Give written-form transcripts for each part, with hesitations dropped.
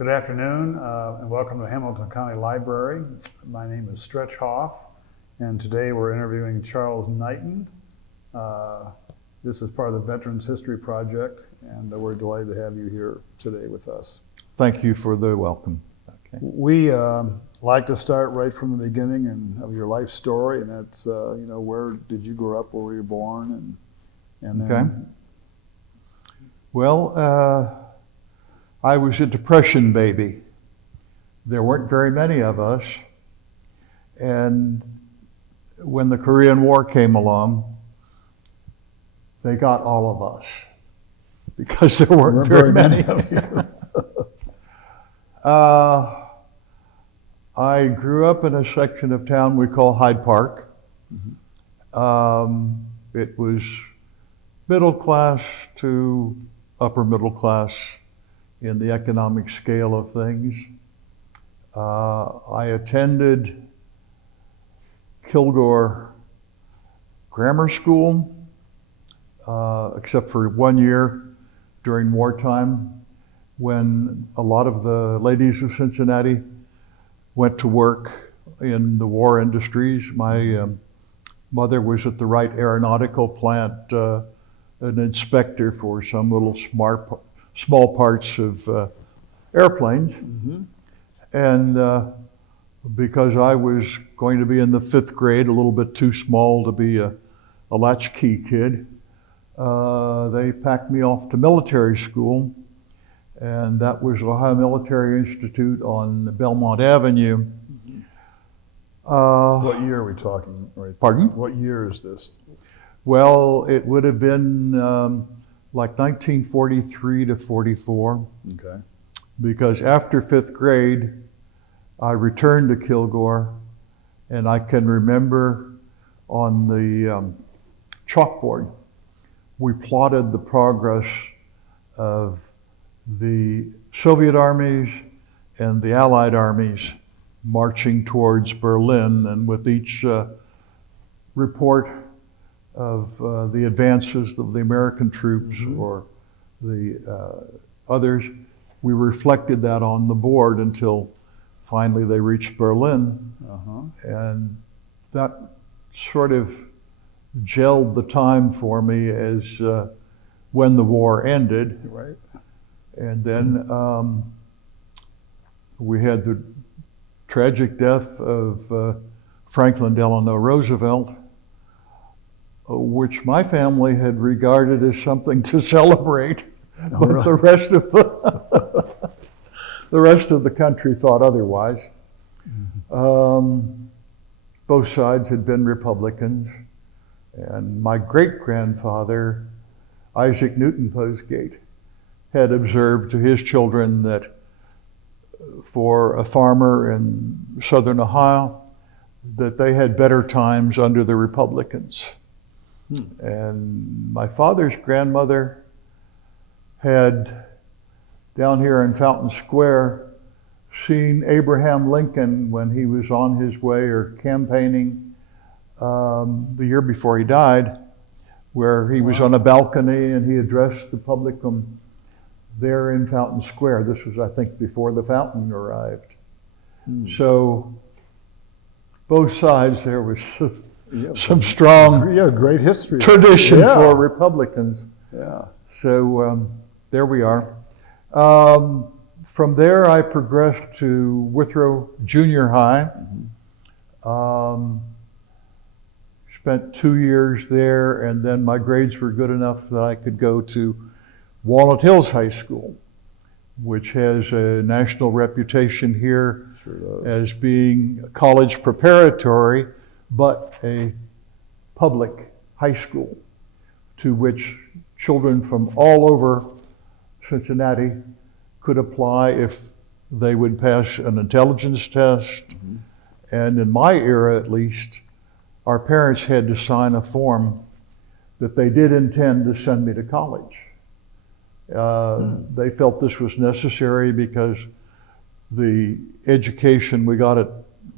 Good afternoon, and welcome to Hamilton County Library. My name is Stretch Hoff, and today we're interviewing Charles Knighton. This is part of the Veterans History Project, and we're delighted to have you here today with us. Thank you for the welcome. Okay. We like to start right from the beginning of your life story, and that's, where did you grow up, where were you born, and then... Okay. Well, I was a Depression baby. There weren't very many of us. And when the Korean War came along, they got all of us because there weren't very many of you. I grew up in a section of town we call Hyde Park. Mm-hmm. It was middle class to upper middle class in the economic scale of things. I attended Kilgore Grammar School, except for 1 year during wartime when a lot of the ladies of Cincinnati went to work in the war industries. My mother was at the Wright Aeronautical Plant, an inspector for some little small parts of airplanes. Mm-hmm. And because I was going to be in the 5th grade, a little bit too small to be a latchkey kid, they packed me off to military school, and that was Ohio Military Institute on Belmont Avenue. Mm-hmm. What year are we talking? Right? Pardon? What year is this? Well, it would have been like 1943 to 44. Okay. Because after 5th grade, I returned to Kilgore, and I can remember on the chalkboard, we plotted the progress of the Soviet armies and the Allied armies marching towards Berlin, and with each report of the advances of the American troops, mm-hmm. or the others, we reflected that on the board until finally they reached Berlin. Uh-huh. And that sort of gelled the time for me as when the war ended. Right. And then we had the tragic death of Franklin Delano Roosevelt, which my family had regarded as something to celebrate, but the rest of the country thought otherwise. Mm-hmm. Both sides had been Republicans, and my great-grandfather, Isaac Newton Postgate, had observed to his children that for a farmer in southern Ohio, that they had better times under the Republicans. And my father's grandmother had, down here in Fountain Square, seen Abraham Lincoln when he was on his way or campaigning the year before he died, where he was on a balcony and he addressed the public there in Fountain Square. This was, I think, before the fountain arrived. So both sides, there was some strong great history tradition for Republicans. Yeah. So there we are. From there, I progressed to Withrow Junior High. Mm-hmm. Spent 2 years there, and then my grades were good enough that I could go to Walnut Hills High School, which has a national reputation here as being college preparatory, but a public high school to which children from all over Cincinnati could apply if they would pass an intelligence test. Mm-hmm. And in my era, at least, our parents had to sign a form that they did intend to send me to college. They felt this was necessary because the education we got at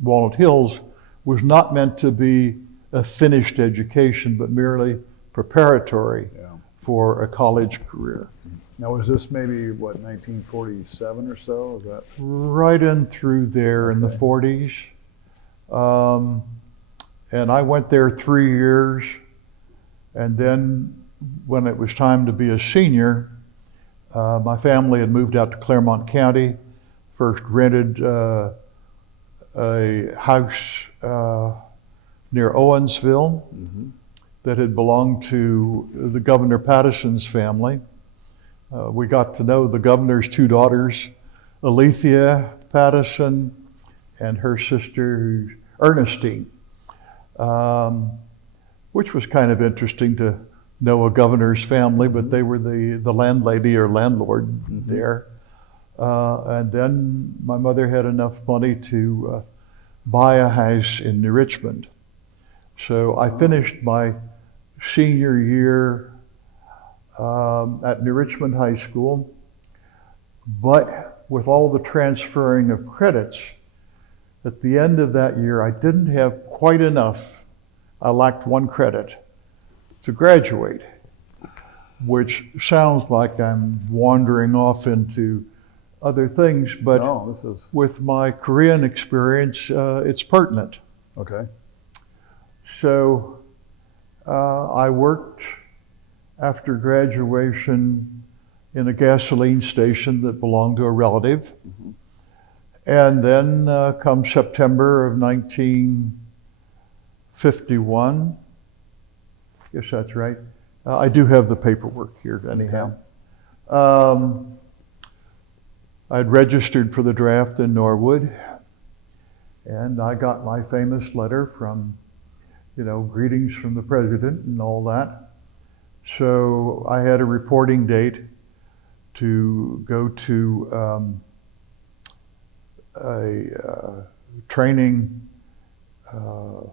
Walnut Hills was not meant to be a finished education, but merely preparatory for a college career. Now, was this maybe, what, 1947 or so? Is that? Right in through there in the Okay. 40s. And I went there 3 years. And then when it was time to be a senior, my family had moved out to Claremont County, first rented a house near Owensville that had belonged to the Governor Patterson's family. We got to know the governor's 2 daughters, Alethea Patterson and her sister Ernestine, which was kind of interesting to know a governor's family, but they were the landlady or landlord there. And then my mother had enough money to buy a house in New Richmond. So I finished my senior year at New Richmond High School, but with all the transferring of credits, at the end of that year, I didn't have quite enough. I lacked 1 credit to graduate, which sounds like I'm wandering off into other things, but No, this is, with my Korean experience, it's pertinent. okay. So I worked after graduation in a gasoline station that belonged to a relative. And then come September of 1951, yes, that's right. I do have the paperwork here anyhow. I'd registered for the draft in Norwood, and I got my famous letter from, greetings from the president and all that. So I had a reporting date to go to a training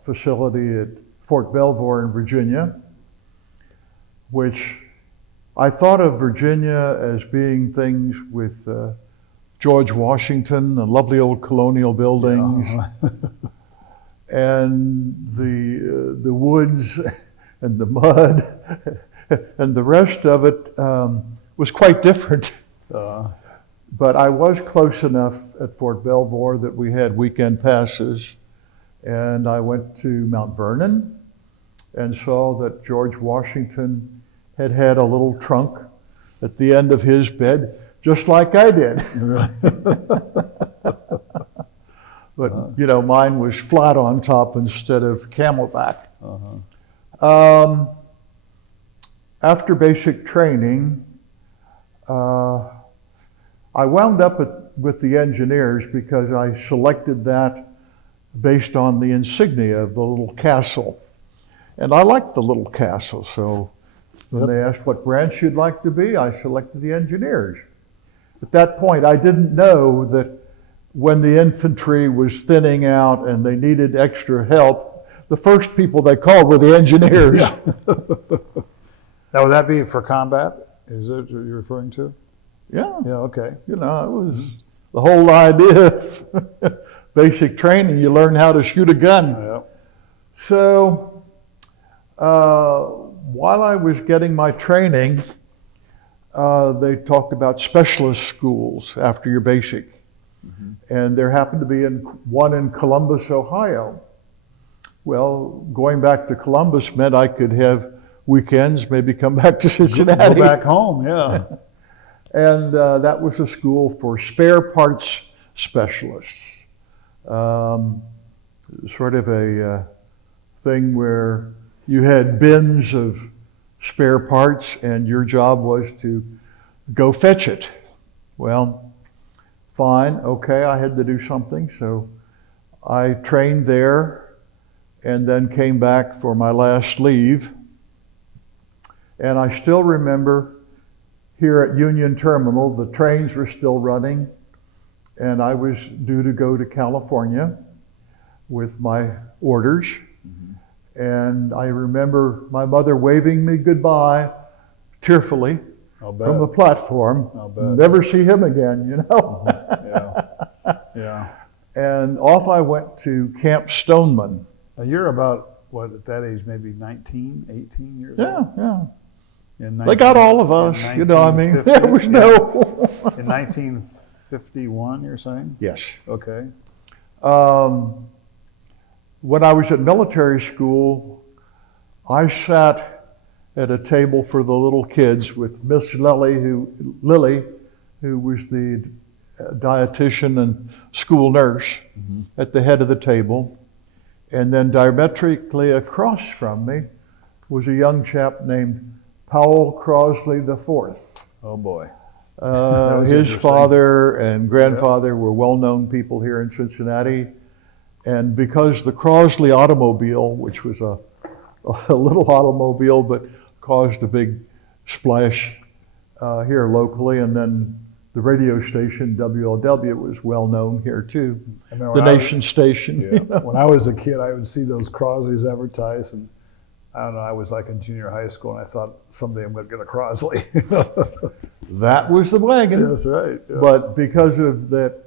facility at Fort Belvoir in Virginia, which I thought of Virginia as being things with George Washington and lovely old colonial buildings, and the woods and the mud, and the rest of it was quite different. But I was close enough at Fort Belvoir that we had weekend passes, and I went to Mount Vernon and saw that George Washington had had a little trunk at the end of his bed, just like I did. But, mine was flat on top instead of camelback. After basic training, I wound up with the engineers because I selected that based on the insignia of the little castle. And I liked the little castle, so when they asked what branch you'd like to be, I selected the engineers. At that point, I didn't know that when the infantry was thinning out and they needed extra help, the first people they called were the engineers. Yeah. Now, would that be for combat? Is it what you're referring to? Yeah. Yeah, okay. It was the whole idea of basic training. You learn how to shoot a gun. Yeah. So while I was getting my training, they talked about specialist schools after your basic. And there happened to be one in Columbus, Ohio. Well, going back to Columbus meant I could have weekends, maybe come back to Cincinnati. Go back home, yeah. And that was a school for spare parts specialists. Sort of a thing where you had bins of spare parts and your job was to go fetch it. Well, fine, okay, I had to do something, so I trained there and then came back for my last leave. And I still remember here at Union Terminal, the trains were still running, and I was due to go to California with my orders. And I remember my mother waving me goodbye tearfully I'll bet. from the platform. I'll bet. Never see him again, Yeah. Yeah. And off I went to Camp Stoneman. Now, you're about, what, at that age, maybe 19, 18 years old? Yeah. They got all of us, you know, I mean, there was no. In 1951, you're saying? Yes. Okay. When I was at military school, I sat at a table for the little kids with Miss Lily, who was the dietitian and school nurse at the head of the table. And then diametrically across from me was a young chap named Powell Crosley IV. Oh boy. His father and grandfather were well-known people here in Cincinnati. And because the Crosley automobile, which was a little automobile, but caused a big splash here locally, and then the radio station, WLW, was well-known here too. The nation station. Yeah. When I was a kid, I would see those Crosleys advertised, and I don't know, I was like in junior high school, and I thought someday I'm going to get a Crosley. That was the wagon. That's right. Yeah. But because of that,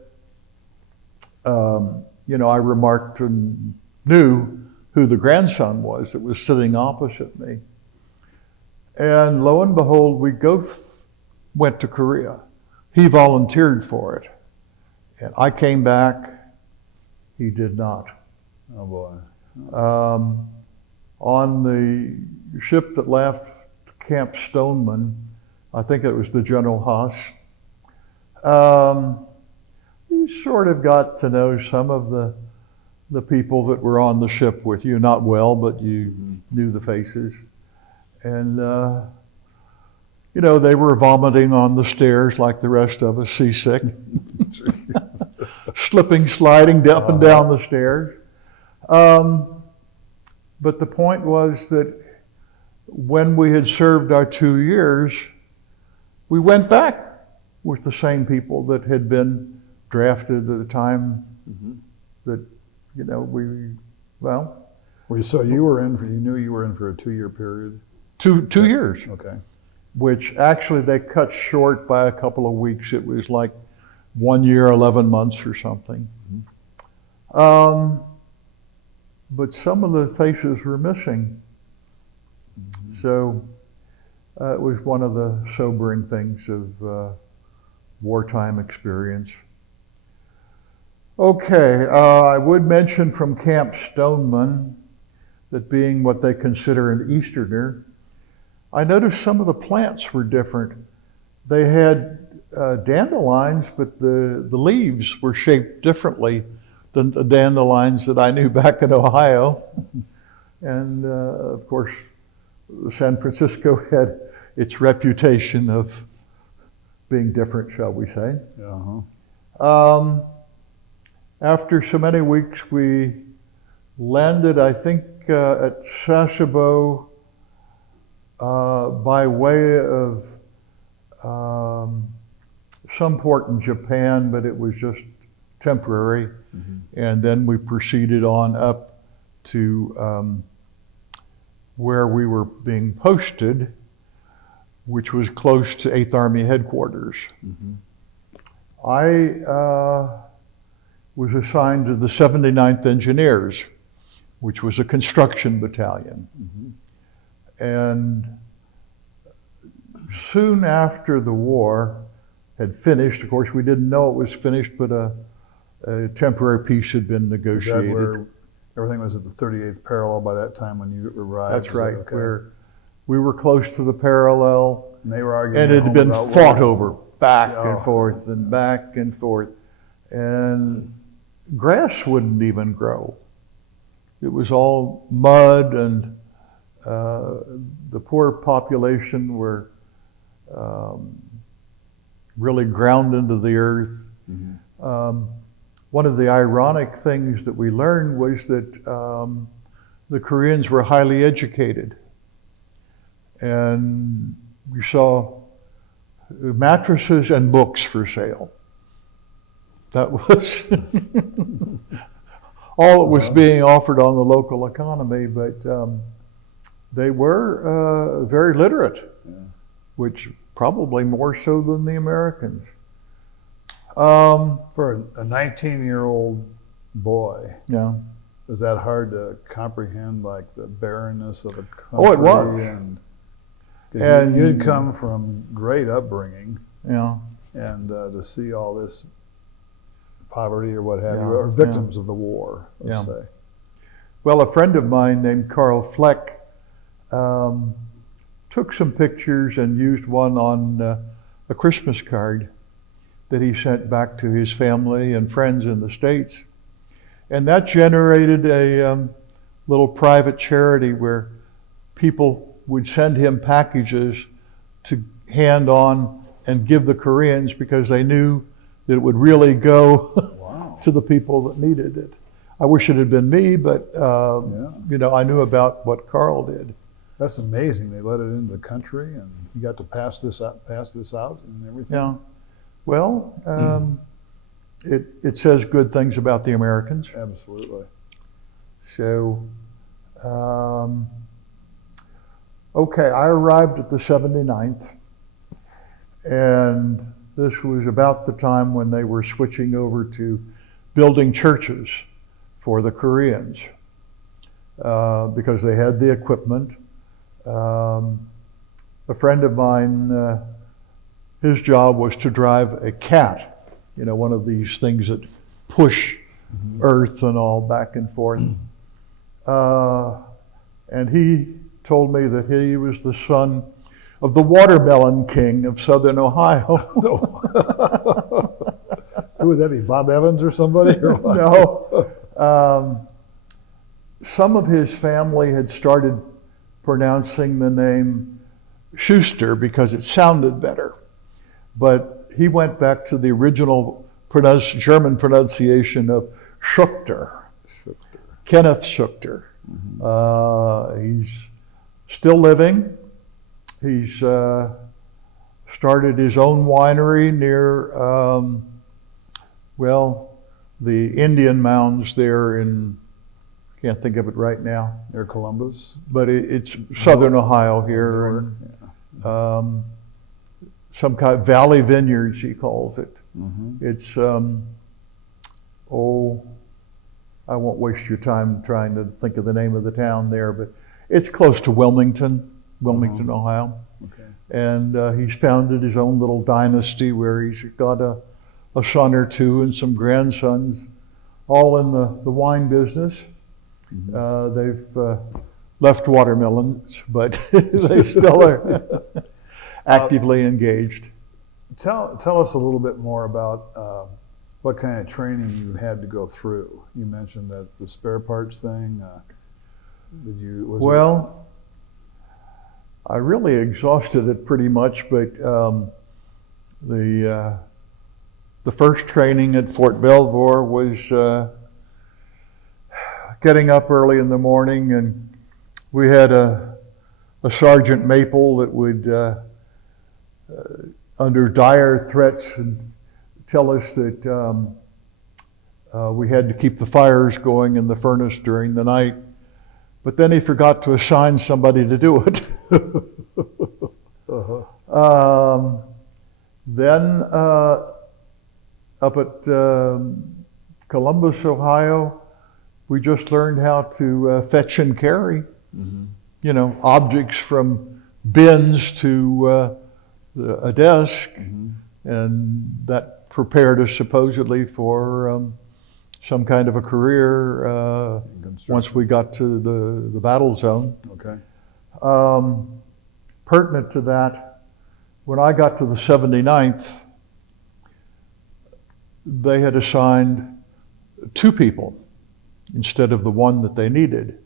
you know, I remarked and knew who the grandson was that was sitting opposite me. And lo and behold, we both went to Korea. He volunteered for it. And I came back, he did not. Oh boy. On the ship that left Camp Stoneman, I think it was the General Haas, you sort of got to know some of the people that were on the ship with you, not well, but you knew the faces. And, you know, they were vomiting on the stairs like the rest of us, seasick, slipping, sliding up and down the stairs. But the point was that when we had served our 2 years, we went back with the same people that had been drafted at the time that, you know, So you were in for, you knew you were in for a 2-year period? Two years. Okay. Which actually they cut short by a couple of weeks. It was like 1 year, 11 months or something. But some of the faces were missing. So it was one of the sobering things of wartime experience. Okay, I would mention from Camp Stoneman that being what they consider an Easterner, I noticed some of the plants were different. They had dandelions, but the leaves were shaped differently than the dandelions that I knew back in Ohio. And of course, San Francisco had its reputation of being different, shall we say. After so many weeks, we landed, I think, at Sasebo by way of some port in Japan, but it was just temporary. And then we proceeded on up to where we were being posted, which was close to 8th Army headquarters. I was assigned to the 79th Engineers, which was a construction battalion. And soon after the war had finished, of course, we didn't know it was finished, but a temporary peace had been negotiated. Is that where everything was at the 38th parallel by that time when you arrived? That's right. Okay. We were close to the parallel. And they were arguing. And it had been about fought war. over back and forth and back and forth. And grass wouldn't even grow. It was all mud, and the poor population were really ground into the earth. One of the ironic things that we learned was that the Koreans were highly educated. And you saw mattresses and books for sale. That was all that was being offered on the local economy, but they were very literate, which probably more so than the Americans. For a 19-year-old boy, was that hard to comprehend, like the barrenness of a country? Oh, it was. And And You'd come from great upbringing, Yeah, and to see all this poverty or what have Yeah, you, or victims of the war, let's say. well, a friend of mine named Carl Fleck took some pictures and used one on a Christmas card that he sent back to his family and friends in the States. And that generated a little private charity where people would send him packages to hand on and give the Koreans because they knew that it would really go Wow. to the people that needed it. I wish it had been me, but you know, I knew about what Carl did. That's amazing. They let it into the country, and you got to pass this out and everything. Yeah. Well, it says good things about the Americans. Absolutely. So, okay, I arrived at the 79th, and this was about the time when they were switching over to building churches for the Koreans because they had the equipment. A friend of mine, his job was to drive a cat, you know, one of these things that push earth and all back and forth. And he told me that he was the son of the watermelon king of Southern Ohio. Who would that be, Bob Evans or somebody? Or what? No. Some of his family had started pronouncing the name Schuster because it sounded better. But he went back to the original German pronunciation of Schuchter. Kenneth Schuchter. He's still living. He's started his own winery near, well, the Indian Mounds there in, can't think of it right now, Near Columbus. but it's Southern Ohio here. And, some kind of Valley Vineyards, he calls it. It's, I won't waste your time trying to think of the name of the town there, but it's close to Wilmington, Ohio. Okay. And he's founded his own little dynasty where he's got a son or two and some grandsons, all in the wine business. They've left watermelons, but they still are actively engaged. Tell us a little bit more about what kind of training you had to go through. You mentioned that the spare parts thing. Well, I really exhausted it pretty much, but the first training at Fort Belvoir was getting up early in the morning, and we had a Sergeant Maple that would, under dire threats, and tell us that we had to keep the fires going in the furnace during the night. But then he forgot to assign somebody to do it. Then up at Columbus, Ohio, we just learned how to fetch and carry, you know, objects from bins to a desk, and that prepared us supposedly for some kind of a career once we got to the battle zone. Okay. Pertinent to that, when I got to the 79th, they had assigned 2 people instead of the one that they needed.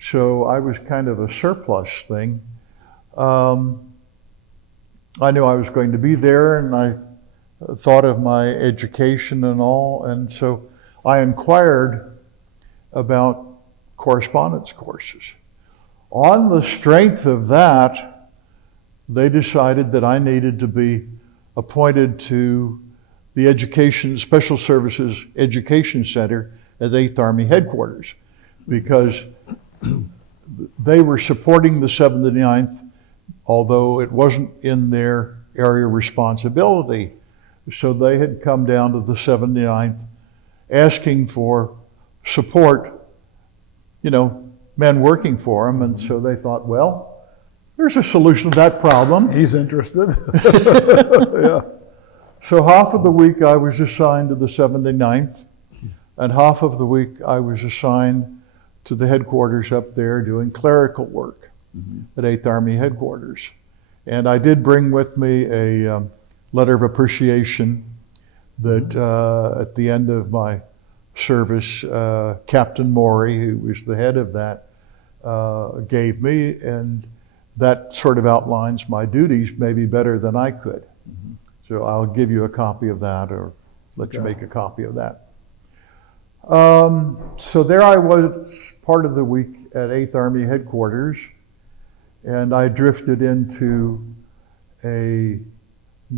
So I was kind of a surplus thing. I knew I was going to be there, and I thought of my education and all, and so I inquired about correspondence courses. On the strength of that, they decided that I needed to be appointed to the Special Services Education Center at 8th Army Headquarters, because they were supporting the 79th, although it wasn't in their area of responsibility. So they had come down to the 79th asking for support, you know, men working for them. And so they thought, well, there's a solution to that problem. He's interested. Yeah. So half of the week I was assigned to the 79th, and half of the week I was assigned to the headquarters up there doing clerical work at 8th Army headquarters. And I did bring with me a letter of appreciation that at the end of my service, Captain Maury, who was the head of that, gave me, and that sort of outlines my duties maybe better than I could. So I'll give you a copy of that, or let you make a copy of that. So there I was part of the week at 8th Army headquarters, and I drifted into a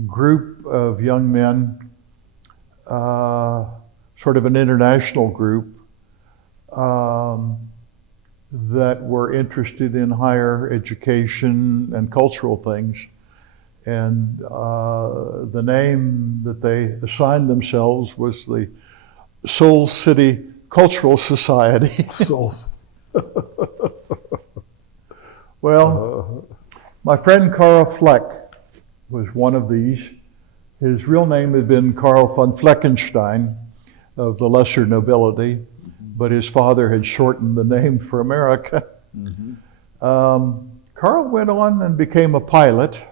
group of young men, sort of an international group, that were interested in higher education and cultural things. And the name that they assigned themselves was the Seoul City Cultural Society. Souls. Well, my friend Karl Fleck was one of these. His real name had been Karl von Fleckenstein of the lesser nobility, but his father had shortened the name for America. Karl went on and became a pilot.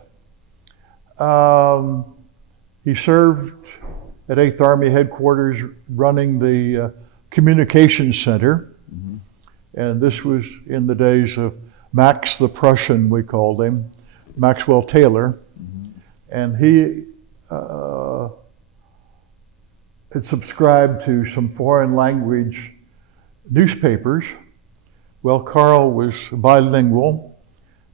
He served at 8th Army headquarters running the communications center. And this was in the days of Max the Prussian, we called him, Maxwell Taylor. And he had subscribed to some foreign language newspapers. Well, Karl was bilingual,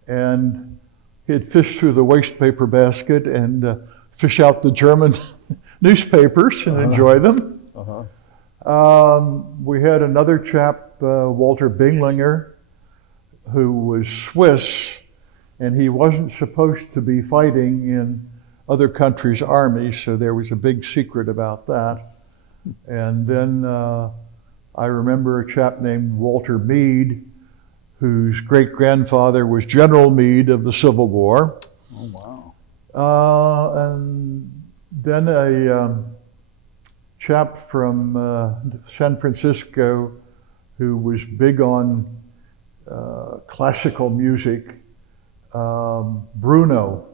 and he'd fish through the waste paper basket and fish out the German newspapers and enjoy them. We had another chap, Walter Binglinger, who was Swiss, and he wasn't supposed to be fighting in other countries' armies, so there was a big secret about that. And then I remember a chap named Walter Meade, whose great-grandfather was General Meade of the Civil War. Oh, wow. And then a chap from San Francisco who was big on classical music, Bruno.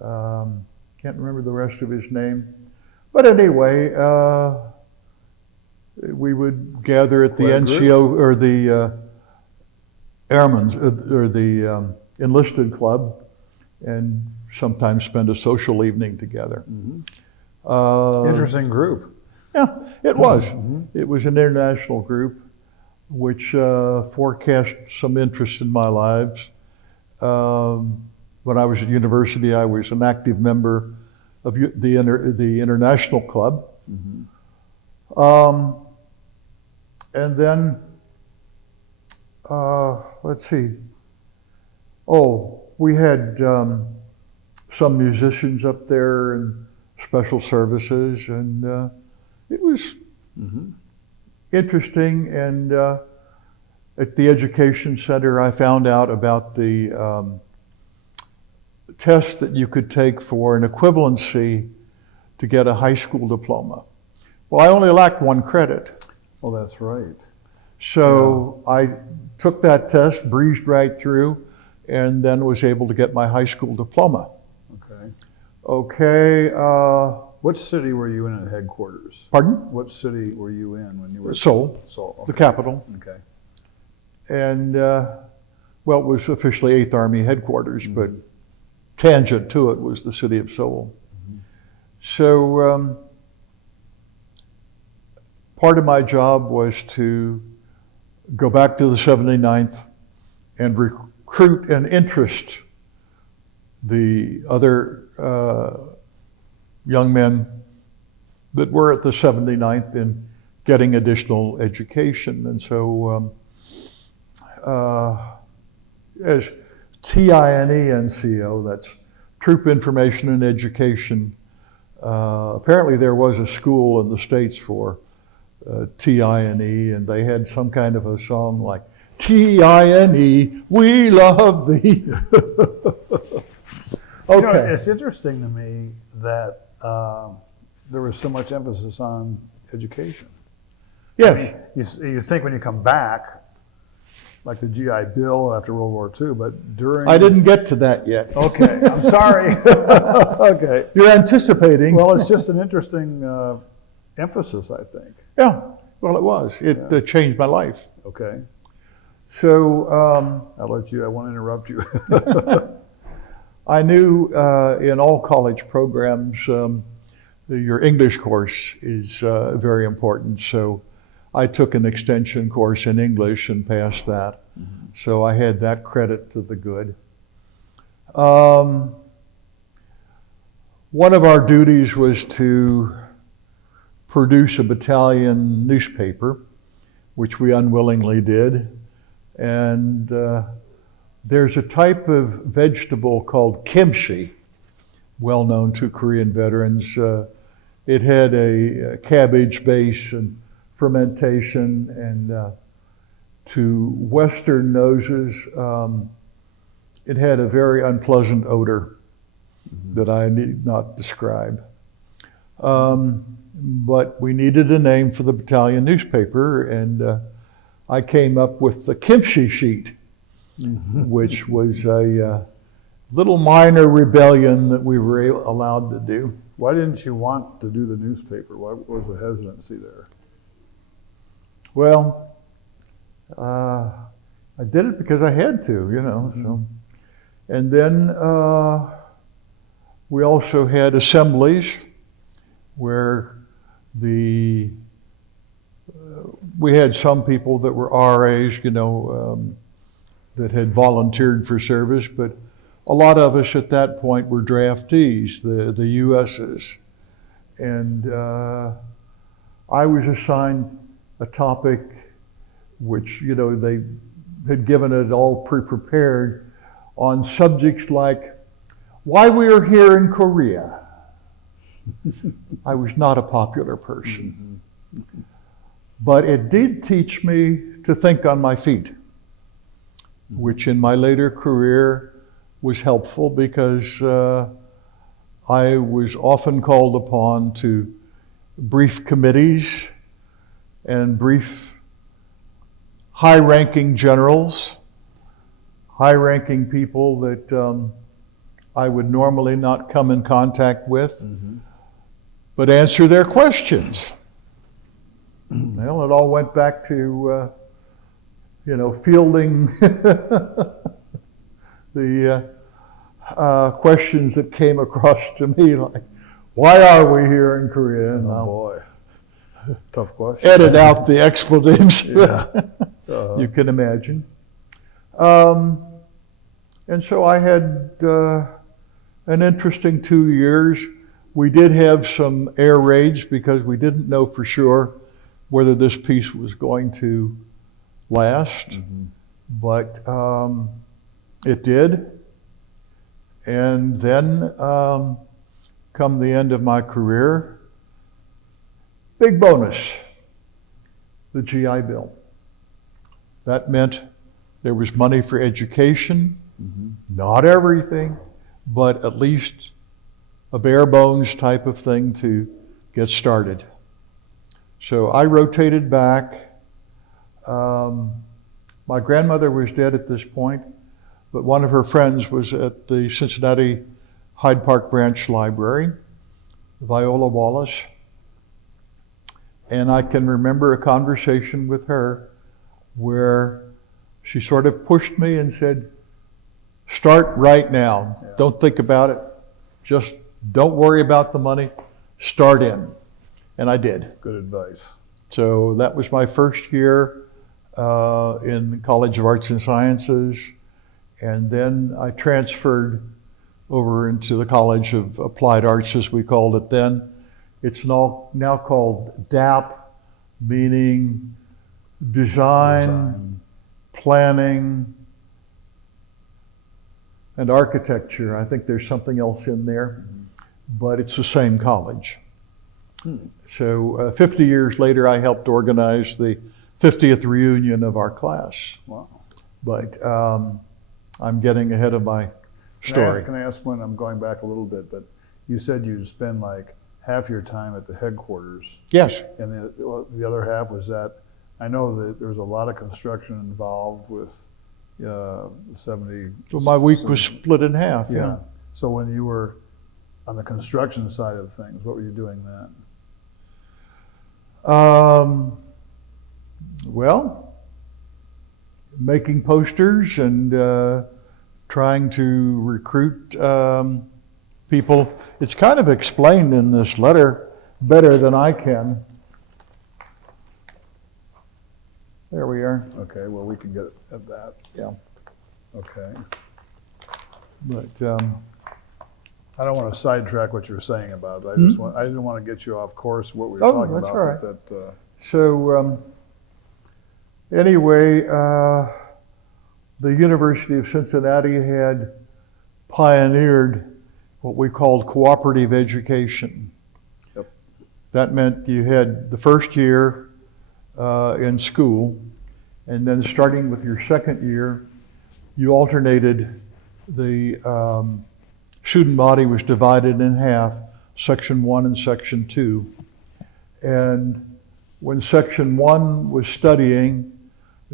Can't remember the rest of his name. But anyway, we would gather at the NCO, or the Airmen's, or the enlisted club, and sometimes spend a social evening together. Interesting group. Yeah, it was. It was an international group which forecast some interest in my lives. When I was at university, I was an active member of the International Club. And then, let's see. Oh, we had some musicians up there and special services, and it was interesting. And at the Education Center, I found out about the test that you could take for an equivalency to get a high school diploma. Well, I only lacked 1 credit. Oh, that's right. So I took that test, breezed right through, and then was able to get my high school diploma. Okay. What city were you in at headquarters? Pardon? What city were you in when you were? Seoul, Seoul. the capital. Okay. And, well, it was officially 8th Army headquarters, but tangent to it was the city of Seoul. So part of my job was to go back to the 79th and recruit and interest the other young men that were at the 79th in getting additional education. And so as TINE-NCO, that's Troop Information and Education. Apparently there was a school in the States for TINE, and they had some kind of a song like T-I-N-E, we love thee. You know, Okay. it's interesting to me that there was so much emphasis on education. I Yes. mean, you think when you come back, like the GI Bill after World War II, but during... I didn't get to that yet. Okay, I'm sorry. Okay. You're anticipating. Well, it's just an interesting emphasis, I think. Yeah, well, it was. It Yeah. changed my life. Okay. So I won't interrupt you. I knew in all college programs, your English course is very important. So I took an extension course in English and passed that. Mm-hmm. So I had that credit to the good. One of our duties was to produce a battalion newspaper, which we unwillingly did. And there's a type of vegetable called kimchi, well known to Korean veterans. It had a cabbage base and fermentation, and to Western noses, it had a very unpleasant odor that I need not describe. But we needed a name for the battalion newspaper, and I came up with the kimchi sheet, which was a little minor rebellion that we were allowed to do. Why didn't you want to do the newspaper? What was the hesitancy there? Well, I did it because I had to, you know. So, and then we also had assemblies where we had some people that were RAs, you know, that had volunteered for service, but a lot of us at that point were draftees, the USs. And I was assigned a topic which, you know, they had given it all pre-prepared on subjects like why we are here in Korea. I was not a popular person. But it did teach me to think on my feet, which in my later career was helpful because I was often called upon to brief committees and brief high-ranking generals, high-ranking people that I would normally not come in contact with, but answer their questions. Well, it all went back to, you know, fielding the questions that came across to me, like, why are we here in Korea? And Oh boy, tough question. edit out the expletives. Yeah. You can imagine. And so I had an interesting 2 years. We did have some air raids because we didn't know for sure whether this peace was going to last, but it did. And then come the end of my career, big bonus, the GI Bill. That meant there was money for education, not everything, but at least a bare bones type of thing to get started. So I rotated back. My grandmother was dead at this point, but one of her friends was at the Cincinnati Hyde Park Branch Library, Viola Wallace. And I can remember a conversation with her where she sort of pushed me and said, start right now. Yeah. Don't think about it. Just don't worry about the money. Start in. And I did. Good advice. So that was my first year in the College of Arts and Sciences. And then I transferred over into the College of Applied Arts, as we called it then. It's now called DAP, meaning design, planning, and architecture. I think there's something else in there, but it's the same college. So 50 years later, I helped organize the 50th reunion of our class. Wow. But I'm getting ahead of my story. Can I ask one? I'm going back a little bit, but you said you'd spend like half your time at the headquarters, Yes. and the other half was that. I know that there was a lot of construction involved with 70. So my week was split in half. Yeah. So when you were on the construction side of things, what were you doing then? Well, making posters and trying to recruit people. It's kind of explained in this letter better than I can. There we are. Okay, well, we can get at that. Yeah. Okay. But I don't want to sidetrack what you're saying about it. I didn't want to get you off course what we were Oh, talking that's about. all right. With that, so anyway, the University of Cincinnati had pioneered what we called cooperative education. Yep. That meant you had the first year in school, and then starting with your second year, you alternated. The student body was divided in half, Section 1 and Section 2. And when Section 1 was studying,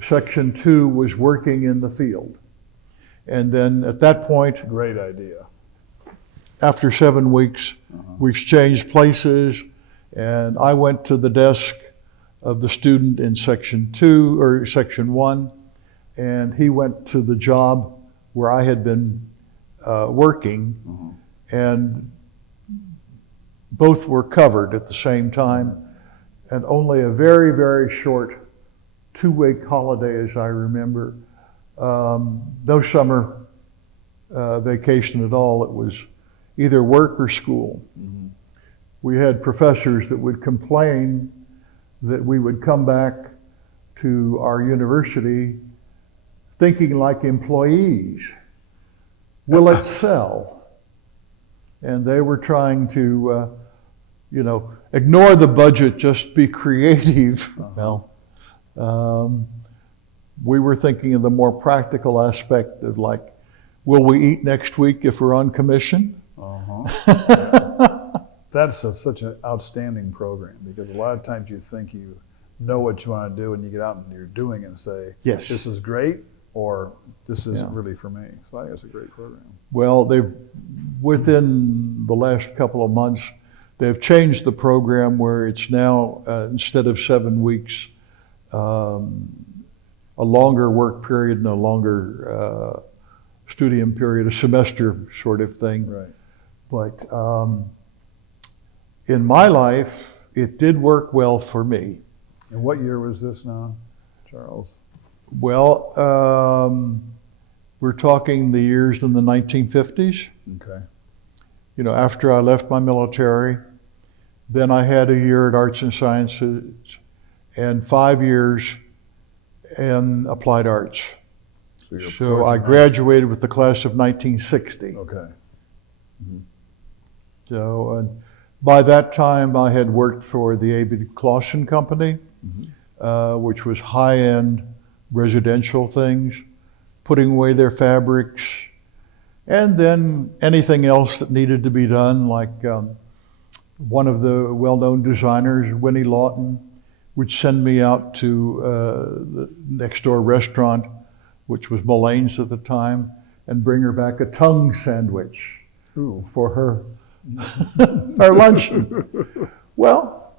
Section 2 was working in the field. And then at that point, great idea. after 7 weeks, we exchanged places, and I went to the desk of the student in Section 2 or Section 1, and he went to the job where I had been working, and both were covered at the same time, and only a very, very short 2-week holiday, as I remember. No summer vacation at all. It was either work or school. We had professors that would complain that we would come back to our university thinking like employees. Will it sell? And they were trying to, ignore the budget, just be creative. Well, we were thinking of the more practical aspect of like, will we eat next week if we're on commission? That's such an outstanding program, because a lot of times you think you know what you want to do and you get out and you're doing it and say, yes, this is great, or this isn't really for me. So I think it's a great program. Well, within the last couple of months, they've changed the program where it's now, instead of 7 weeks, a longer work period and a longer studium period, a semester sort of thing. Right. But in my life, it did work well for me. And what year was this now, Charles? Well, we're talking the years in the 1950s. Okay. After I left my military, then I had a year at Arts and Sciences and 5 years in applied arts. So I graduated with the class of 1960. Okay. So by that time, I had worked for the A.B. Clausen Company, which was high-end residential things, putting away their fabrics, and then anything else that needed to be done, like one of the well-known designers, Winnie Lawton, would send me out to the next-door restaurant, which was Mullane's at the time, and bring her back a tongue sandwich for her luncheon. Well,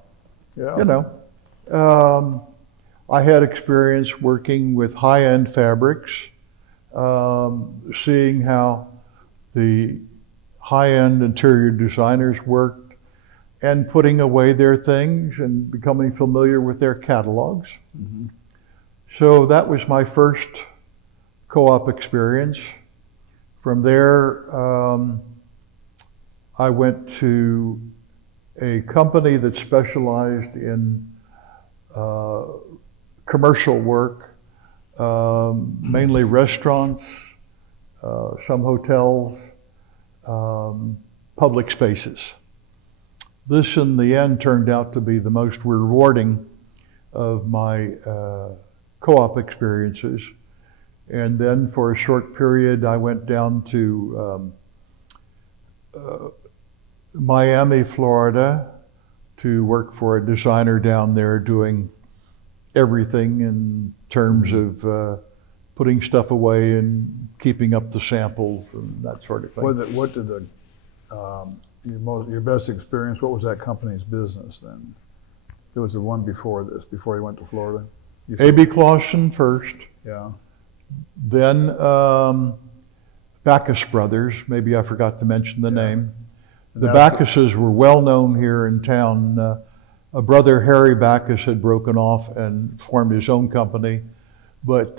I had experience working with high-end fabrics, seeing how the high-end interior designers worked, and putting away their things and becoming familiar with their catalogs. So that was my first co-op experience. From there, I went to a company that specialized in commercial work, mainly restaurants, some hotels, public spaces. This in the end turned out to be the most rewarding of my co-op experiences. And then for a short period, I went down to Miami, Florida, to work for a designer down there doing everything in terms of putting stuff away and keeping up the samples and that sort of thing. What did your best experience, what was that company's business then? It was the one before this, before you went to Florida? A.B. Clausen first, Yeah. then Backus Brothers, maybe I forgot to mention the name. The Backuses were well known here in town. A brother, Harry Backus, had broken off and formed his own company, but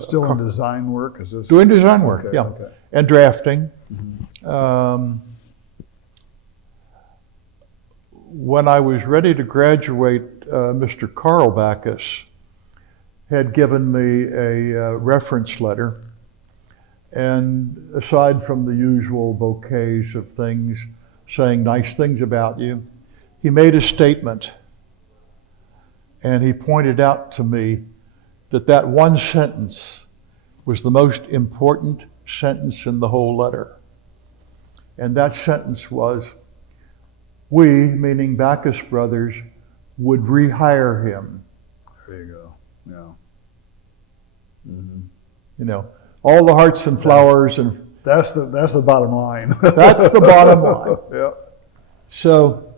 Still in design work? Is this? doing design work, Okay, yeah, okay. and drafting. When I was ready to graduate, Mr. Carl Backus had given me a reference letter, and aside from the usual bouquets of things saying nice things about you, he made a statement, and he pointed out to me that one sentence was the most important sentence in the whole letter. And that sentence was, we, meaning Backus Brothers, would rehire him. There you go, yeah. You know, all the hearts and flowers, and That's the bottom line. that's the bottom line. Yeah. So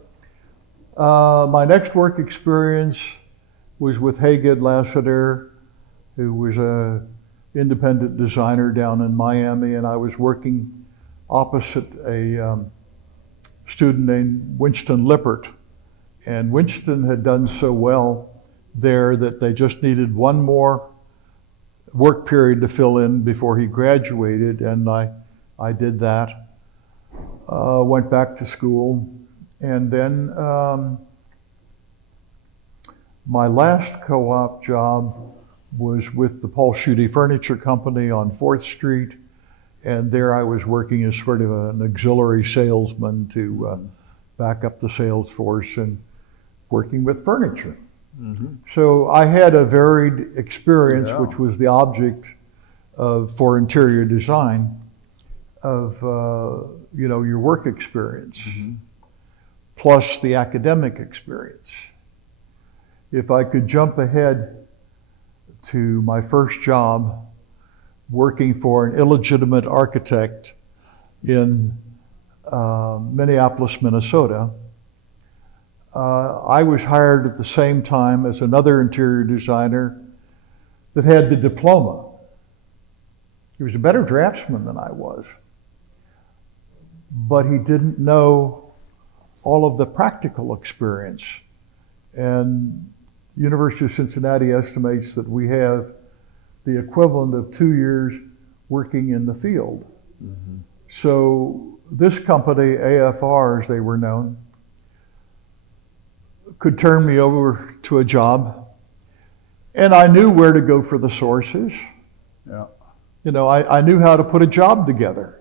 my next work experience was with Haygid Lassiter, who was a independent designer down in Miami, and I was working opposite a student named Winston Lippert. And Winston had done so well there that they just needed one more work period to fill in before he graduated, and I did that. Went back to school, and then my last co-op job was with the Paul Schutte Furniture Company on 4th Street, and there I was working as sort of an auxiliary salesman to back up the sales force and working with furniture. So I had a varied experience, Yeah. which was the object for interior design of your work experience, plus the academic experience. If I could jump ahead to my first job, working for an illegitimate architect in Minneapolis, Minnesota, I was hired at the same time as another interior designer that had the diploma. He was a better draftsman than I was, but he didn't know all of the practical experience. And the University of Cincinnati estimates that we have the equivalent of 2 years working in the field. So this company, AFR as they were known, could turn me over to a job, and I knew where to go for the sources. Yeah. You know, I knew how to put a job together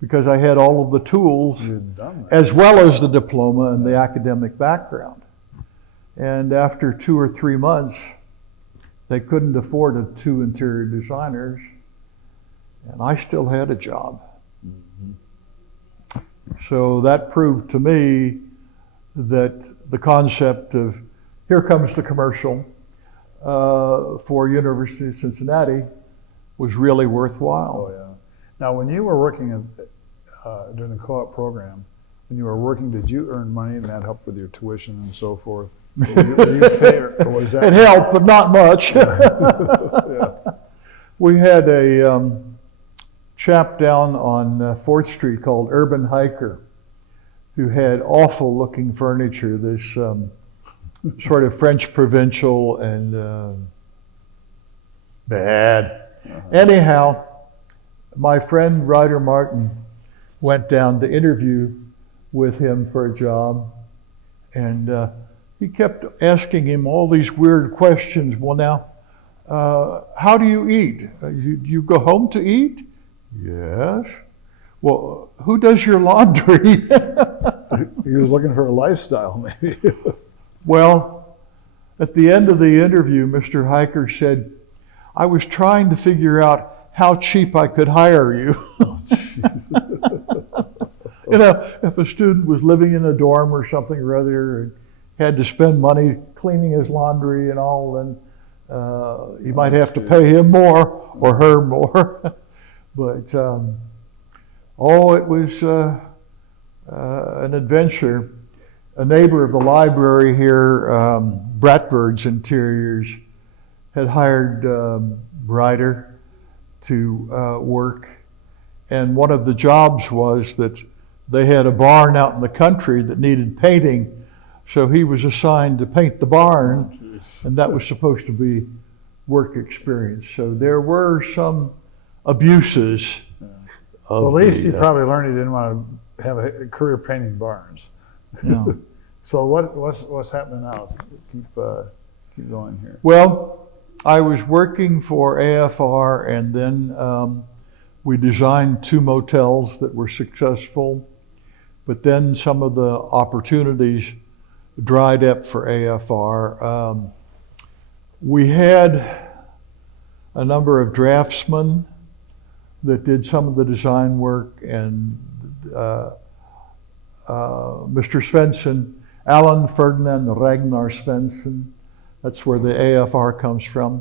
because I had all of the tools You'd done that. as well as the diploma and the academic background. And after 2 or 3 months, they couldn't afford 2 interior designers, and I still had a job. So that proved to me that the concept of here comes the commercial for University of Cincinnati was really worthwhile. Oh, yeah. Now, when you were working during the co-op program, when you were working, did you earn money and that helped with your tuition and so forth? Were you paid, or was that? It helped, but not much. Yeah. We had a chap down on 4th Street called Urban Hiker who had awful looking furniture, this sort of French provincial and bad. Anyhow, my friend Ryder Martin went down to interview with him for a job, and he kept asking him all these weird questions. Well, now, how do you eat? You go home to eat? Yes. Well, who does your laundry? He was looking for a lifestyle, maybe. Well, At the end of the interview, Mr. Hiker said, "I was trying to figure out how cheap I could hire you." You know, if a student was living in a dorm or something or other and had to spend money cleaning his laundry and all, then you might have to pay him more or her more. But, it was an adventure. A neighbor of the library here, Bratbird's Interiors, had hired Ryder to work. And one of the jobs was that they had a barn out in the country that needed painting. So he was assigned to paint the barn, and that was supposed to be work experience. So there were some abuses. Well, at least he probably learned he didn't want to have a career painting barns. Yeah. So what's happening now? Keep going here. Well, I was working for AFR, and then we designed 2 motels that were successful. But then some of the opportunities dried up for AFR. We had a number of draftsmen that did some of the design work, and Mr. Svensson, Alan Ferdinand Ragnar Svensson, that's where the AFR comes from,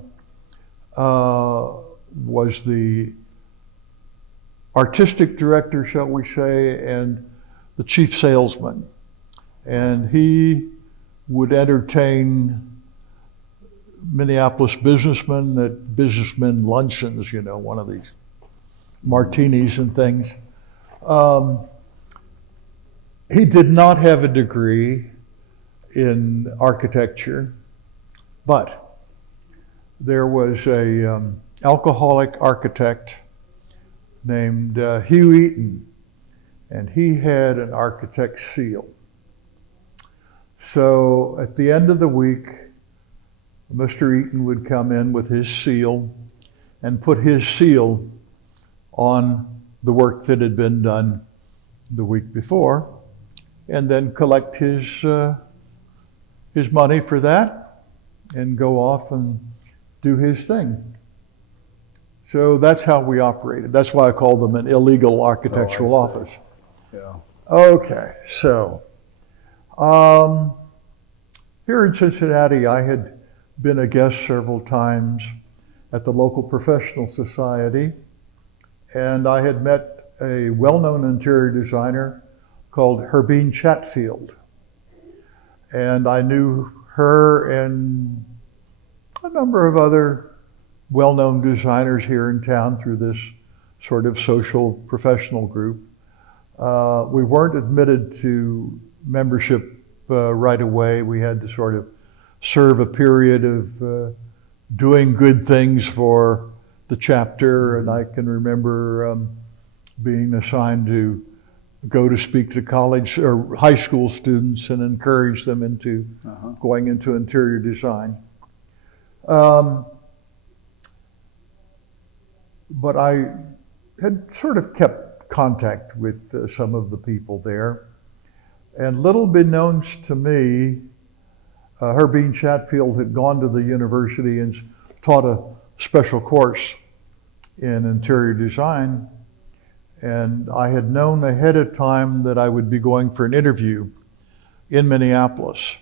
was the artistic director, shall we say, and the chief salesman. And he would entertain Minneapolis businessmen at businessmen luncheons, you know, one of these martinis and things. He did not have a degree in architecture, but there was a alcoholic architect named Hugh Eaton, and he had an architect's seal. So at the end of the week, Mr. Eaton would come in with his seal and put his seal on the work that had been done the week before, and then collect his money for that and go off and do his thing. So that's how we operated. That's why I called them an illegal architectural office. Yeah. Okay, so here in Cincinnati, I had been a guest several times at the local professional society, and I had met a well-known interior designer called Herbene Chatfield. And I knew her and a number of other well-known designers here in town through this sort of social professional group. We weren't admitted to membership right away. We had to sort of serve a period of doing good things for the chapter, and I can remember being assigned to go to speak to college or high school students and encourage them into going into interior design. But I had sort of kept contact with some of the people there. And little beknownst to me, Herbene Chatfield had gone to the university and taught a special course in interior design. And I had known ahead of time that I would be going for an interview in Minneapolis.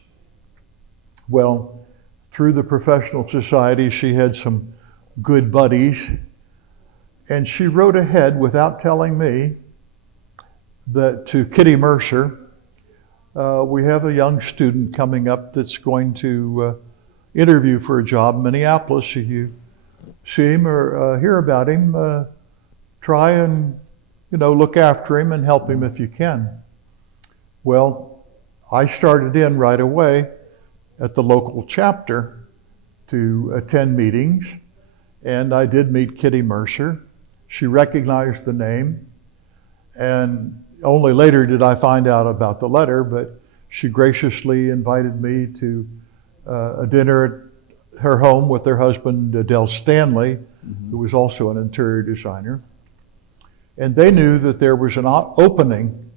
Well, through the professional society, she had some good buddies. And she wrote ahead without telling me that to Kitty Mercer, we have a young student coming up that's going to interview for a job in Minneapolis. If you see him or hear about him, try and look after him and help him if you can. Well, I started in right away at the local chapter to attend meetings, and I did meet Kitty Mercer. She recognized the name, and only later did I find out about the letter, but she graciously invited me to a dinner at her home with her husband, Del Stanley, who was also an interior designer. And they knew that there was an opening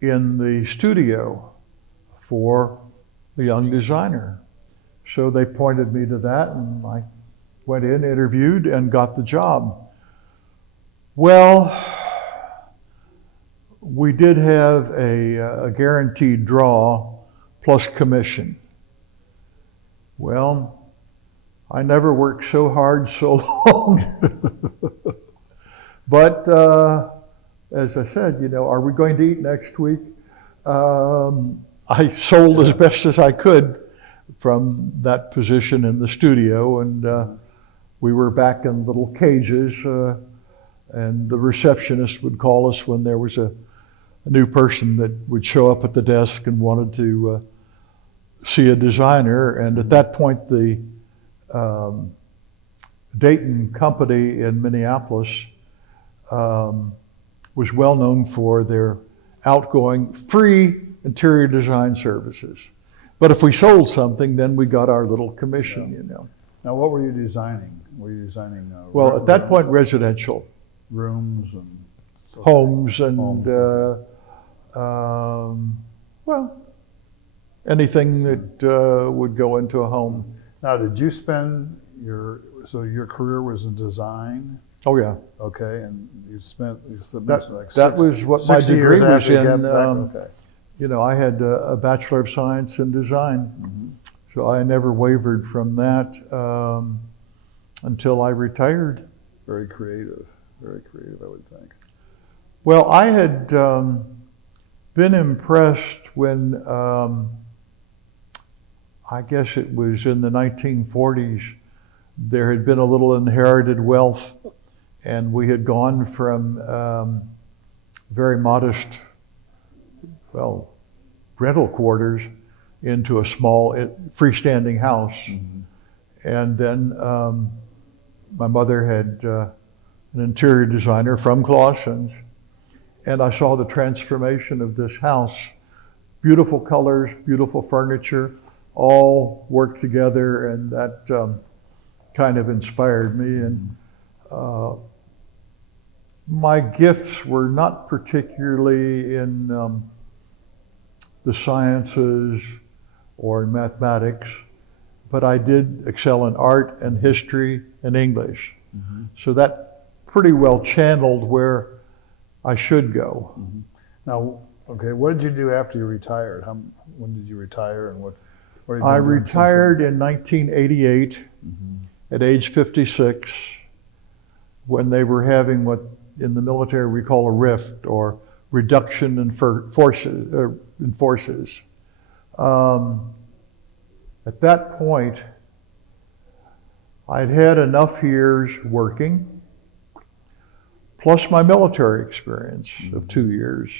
in the studio for a young designer. So they pointed me to that, and I went in, interviewed, and got the job. Well, we did have a guaranteed draw plus commission. Well, I never worked so hard so long. But as I said, are we going to eat next week? I sold as best as I could from that position in the studio, and we were back in little cages, and the receptionist would call us when there was a new person that would show up at the desk and wanted to see a designer. And at that point, the Dayton company in Minneapolis was well known for their outgoing free interior design services. But if we sold something, then we got our little commission, Now, what were you designing? Were you designing? Well, at that point, residential. Rooms and Homes and, Homes, well, anything that would go into a home. Now, did you spend so your career was in design? Oh, yeah. Okay, and you spent That was what my 60 degree years was after you in. got back? Okay. I had a Bachelor of Science in Design, so I never wavered from that until I retired. Very creative, I would think. Well, I had been impressed when, I guess it was in the 1940s, there had been a little inherited wealth, and we had gone from very modest, rental quarters into a small freestanding house. And then my mother had an interior designer from Clausen's, and I saw the transformation of this house. Beautiful colors, beautiful furniture, all worked together, and that kind of inspired me. And my gifts were not particularly in the sciences or in mathematics, but I did excel in art and history and English. So that pretty well channeled where I should go. Now, okay, what did you do after you retired? When did you retire, and what have you I been doing since then? retired in 1988 at age 56, when they were having what in the military we call a rift, or reduction in forces. At that point, I'd had enough years working, plus my military experience of 2 years.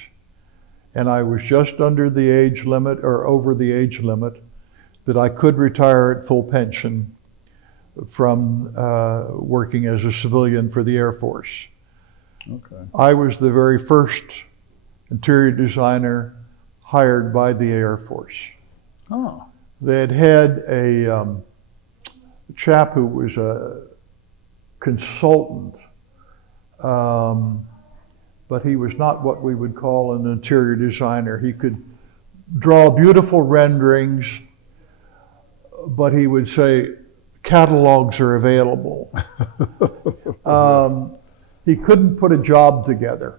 And I was just under the age limit, or over the age limit, that I could retire at full pension from working as a civilian for the Air Force. Okay. I was the very first interior designer hired by the Air Force. Oh. They had a chap who was a consultant, but he was not what we would call an interior designer. He could draw beautiful renderings, but he would say, catalogs are available. He couldn't put a job together,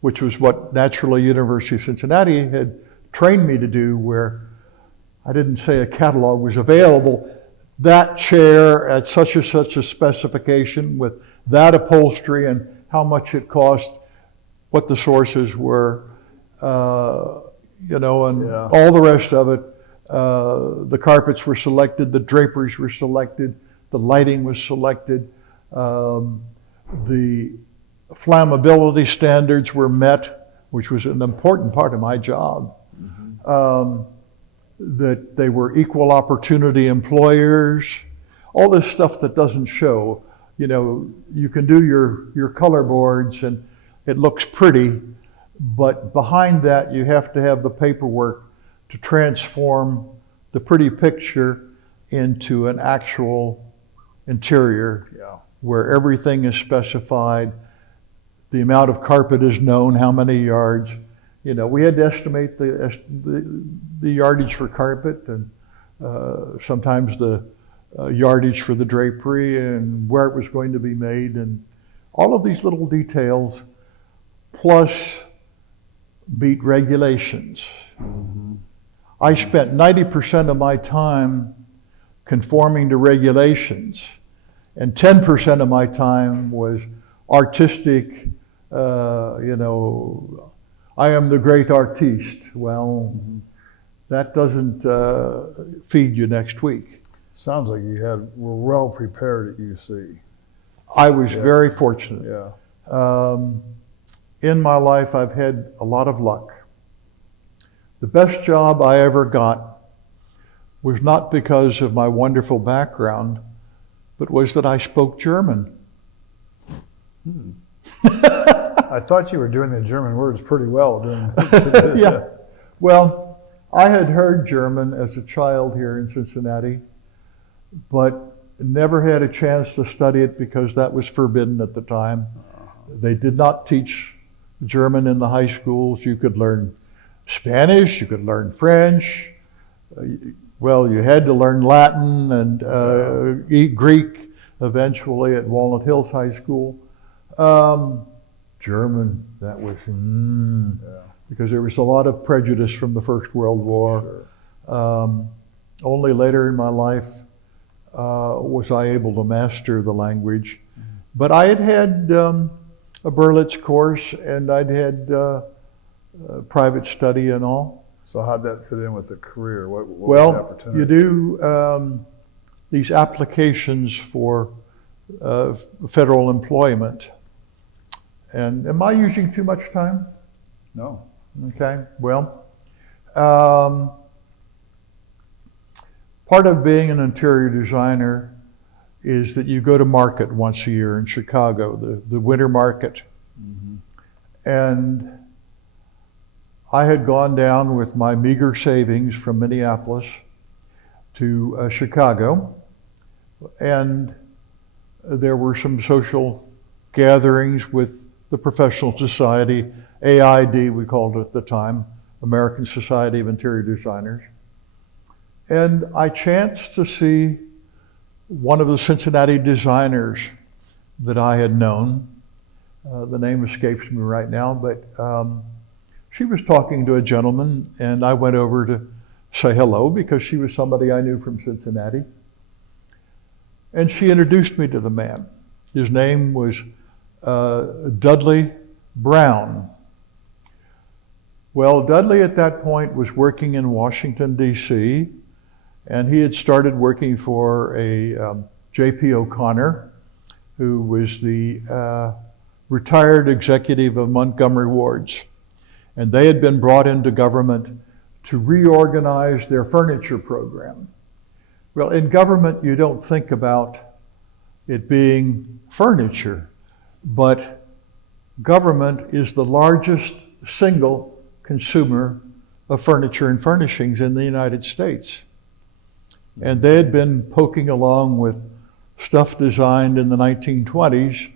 which was what naturally University of Cincinnati had trained me to do, where I didn't say a catalog was available. That chair at such and such a specification with that upholstery and how much it cost, what the sources were, and all the rest of it. The carpets were selected, the draperies were selected, the lighting was selected, the flammability standards were met, which was an important part of my job. That they were equal opportunity employers, all this stuff that doesn't show. You can do your color boards and it looks pretty, but behind that you have to have the paperwork to transform the pretty picture into an actual interior where everything is specified, the amount of carpet is known, how many yards. We had to estimate the yardage for carpet and sometimes the yardage for the drapery and where it was going to be made, and all of these little details, plus meet regulations. I spent 90% of my time conforming to regulations, and 10% of my time was artistic, I am the great artiste. Well, that doesn't feed you next week. Sounds like you were well prepared at UC. I was very fortunate. Yeah. In my life, I've had a lot of luck. The best job I ever got was not because of my wonderful background, but was that I spoke German. I thought you were doing the German words pretty well during the Yeah. Well, I had heard German as a child here in Cincinnati, but never had a chance to study it because that was forbidden at the time. They did not teach German in the high schools. You could learn Spanish, you could learn French. Well, you had to learn Latin and Greek eventually at Walnut Hills High School. German, that was, because there was a lot of prejudice from the First World War. Sure. Only later in my life was I able to master the language. But I had a Berlitz course, and I'd had private study and all. So how'd that fit in with the career? What was the Well, opportunity? you do these applications for federal employment. And am I using too much time? No. Okay, well, part of being an interior designer is that you go to market once a year in Chicago, the winter market. And I had gone down with my meager savings from Minneapolis to Chicago, and there were some social gatherings with the professional society, AID we called it at the time, American Society of Interior Designers. And I chanced to see one of the Cincinnati designers that I had known. The name escapes me right now, but she was talking to a gentleman, and I went over to say hello because she was somebody I knew from Cincinnati. And she introduced me to the man. His name was Dudley Brown. Well, Dudley at that point was working in Washington, D.C., and he had started working for a J.P. O'Connor, who was the retired executive of Montgomery Wards. And they had been brought into government to reorganize their furniture program. Well, in government, you don't think about it being furniture, but government is the largest single consumer of furniture and furnishings in the United States. And they had been poking along with stuff designed in the 1920s,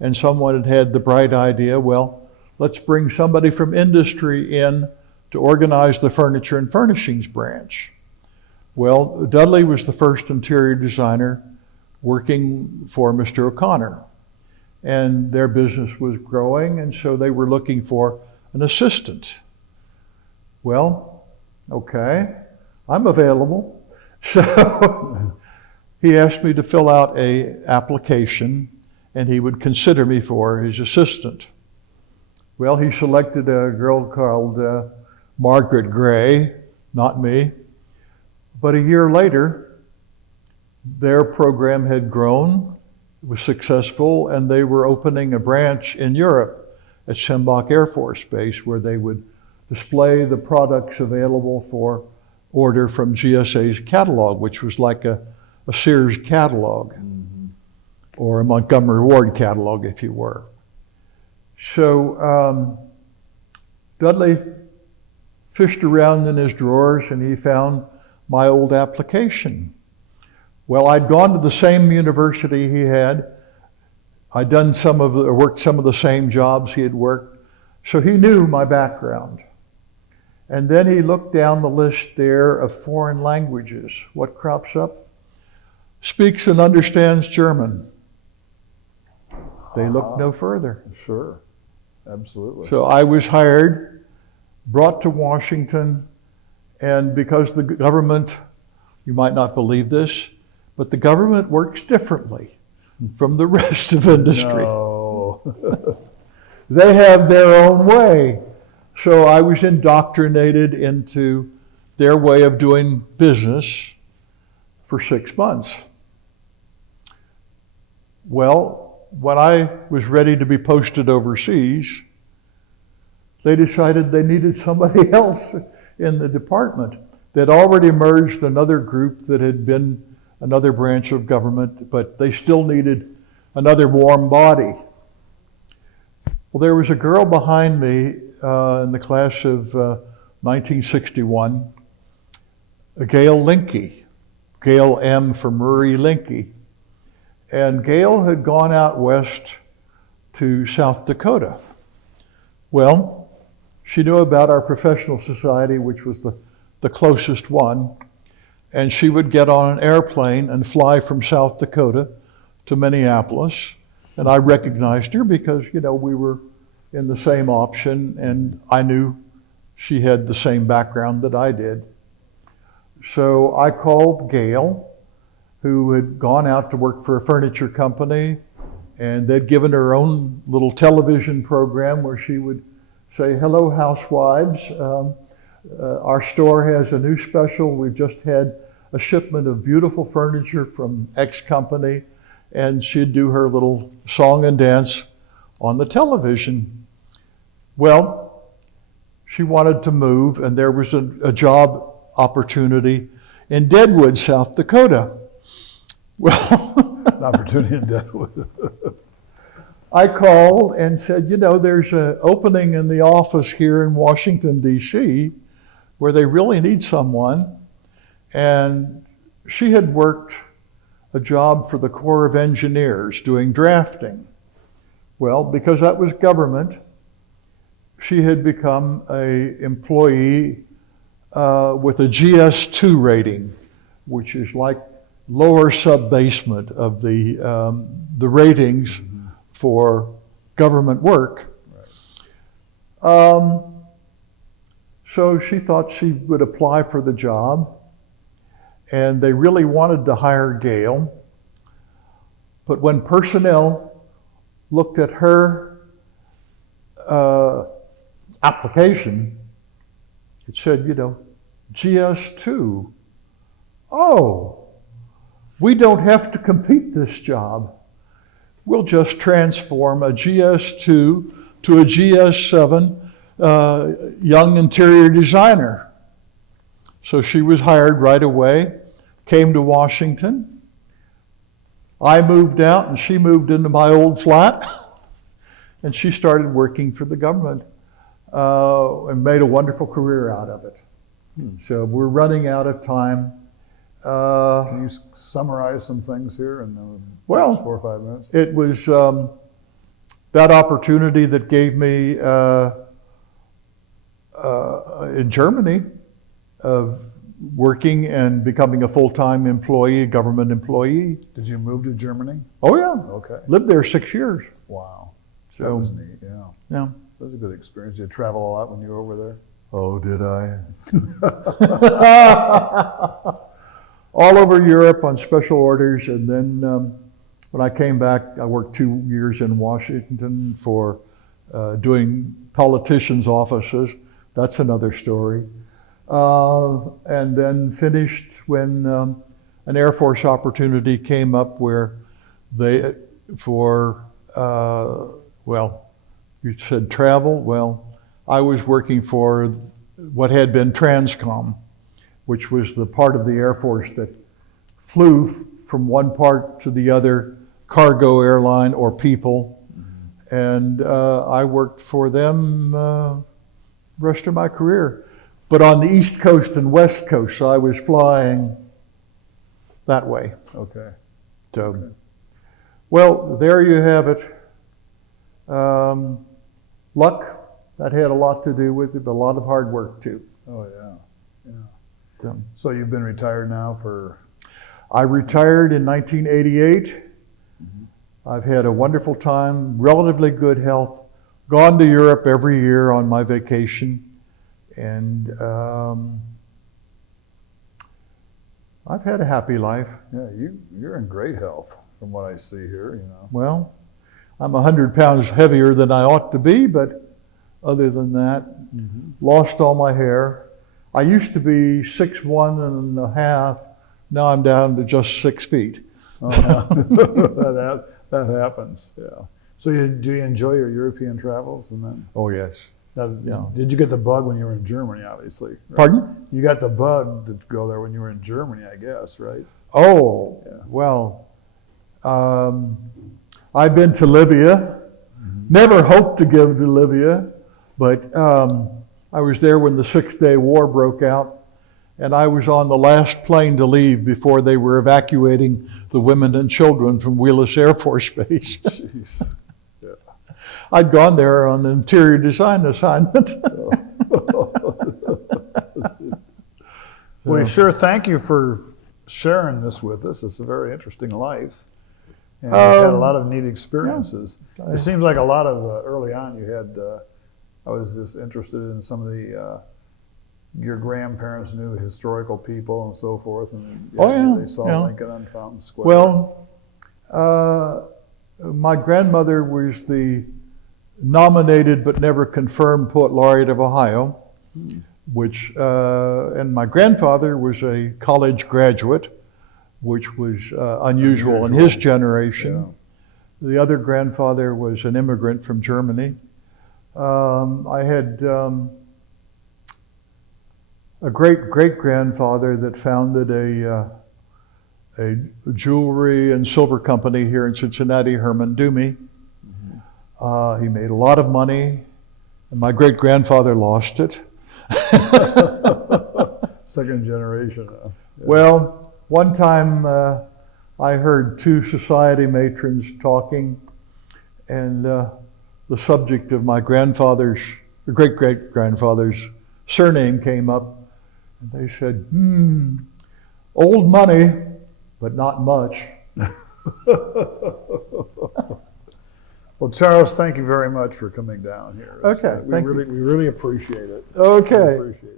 and someone had had the bright idea, well, let's bring somebody from industry in to organize the furniture and furnishings branch. Well, Dudley was the first interior designer working for Mr. O'Connor, and their business was growing, and so they were looking for an assistant. Well, okay, I'm available. So he asked me to fill out an application, and he would consider me for his assistant. Well, he selected a girl called Margaret Gray, not me. But a year later, their program had grown, was successful, and they were opening a branch in Europe at Sembach Air Force Base where they would display the products available for order from GSA's catalog, which was like a Sears catalog, or a Montgomery Ward catalog, if you were. So Dudley fished around in his drawers and he found my old application. Well, I'd gone to the same university he had. I'd done worked some of the same jobs he had worked. So he knew my background. And then he looked down the list there of foreign languages. What crops up? Speaks and understands German. They looked no further. Sure, absolutely. So I was hired, brought to Washington, and because the government, you might not believe this, but the government works differently from the rest of industry. No. They have their own way. So I was indoctrinated into their way of doing business for 6 months. Well, when I was ready to be posted overseas, they decided they needed somebody else in the department. They'd already merged another group that had been another branch of government, but they still needed another warm body. Well, there was a girl behind me in the class of 1961, Gail Linke, Gail M. for Murray Linke. And Gail had gone out west to South Dakota. Well, she knew about our professional society, which was the closest one, and she would get on an airplane and fly from South Dakota to Minneapolis. And I recognized her because, we were in the same option, and I knew she had the same background that I did. So I called Gail, who had gone out to work for a furniture company, and they'd given her own little television program where she would say, "Hello, housewives. Our store has a new special. We've just had a shipment of beautiful furniture from X company," and she'd do her little song and dance on the television. Well, she wanted to move, and there was a job opportunity in Deadwood, South Dakota. Well, An opportunity in Deadwood. I called and said, there's an opening in the office here in Washington, D.C., where they really need someone. And she had worked a job for the Corps of Engineers doing drafting. Well, because that was government, she had become an employee with a GS2 rating, which is like lower sub-basement of the ratings for government work. Right. So she thought she would apply for the job, and they really wanted to hire Gail. But when personnel looked at her application, it said, GS2. Oh, we don't have to compete this job. We'll just transform a GS2 to a GS7 young interior designer. So she was hired right away, came to Washington. I moved out and she moved into my old flat, and she started working for the government and made a wonderful career out of it. So we're running out of time. Can you summarize some things here in the next 4 or 5 minutes? It was that opportunity that gave me in Germany of working and becoming a full-time employee, a government employee. Did you move to Germany? Oh yeah. Okay. Lived there 6 years. Wow. So, that was neat, yeah. Yeah. That was a good experience. Did you travel a lot when you were over there? Oh, did I? All over Europe on special orders, and then when I came back, I worked 2 years in Washington for doing politicians' offices. That's another story. And then finished when an Air Force opportunity came up where they, you said travel. Well, I was working for what had been Transcom, which was the part of the Air Force that flew from one part to the other, cargo airline or people. And I worked for them the rest of my career. But on the East Coast and West Coast, so I was flying that way. Okay. So, well, there you have it. Luck, that had a lot to do with it, but a lot of hard work too. Oh, yeah, yeah. So, So you've been retired now for, I retired in 1988. I've had a wonderful time, relatively good health, gone to Europe every year on my vacation, and I've had a happy life. yeah, you're in great health from what I see here, Well, I'm 100 pounds heavier than I ought to be, but other than that, lost all my hair. I used to be 6'1" and a half. Now I'm down to just 6 feet. That happens, yeah. So do you enjoy your European travels? And then, Oh, yes. Yeah. did you get the bug when you were in Germany, obviously? Right? Pardon? You got the bug to go there when you were in Germany, I guess, right? Oh, Yeah. well, I've been to Libya. Never hoped to go to Libya, but I was there when the 6-day war broke out, and I was on the last plane to leave before they were evacuating the women and children from Wheelus Air Force Base. Jeez. Yeah. I'd gone there on an interior design assignment. Well, sure, thank you for sharing this with us. It's a very interesting life. And you've had a lot of neat experiences. Yeah. It seems like a lot of, early on you had, I was just interested in some of the, your grandparents knew historical people and so forth, and they saw Lincoln on Fountain Square. Well, my grandmother was the nominated but never confirmed poet laureate of Ohio, which, and my grandfather was a college graduate, which was unusual in his generation. Yeah. The other grandfather was an immigrant from Germany. I had a great-great-grandfather that founded a jewelry and silver company here in Cincinnati, Herman Dumey. He made a lot of money, and my great-grandfather lost it. Second generation. Yeah. Well, one time I heard two society matrons talking, and the subject of my grandfather's, great-great-grandfather's surname came up. And they said, old money, but not much. Well, Charles, thank you very much for coming down here. Okay, we really appreciate it. Okay. We appreciate it.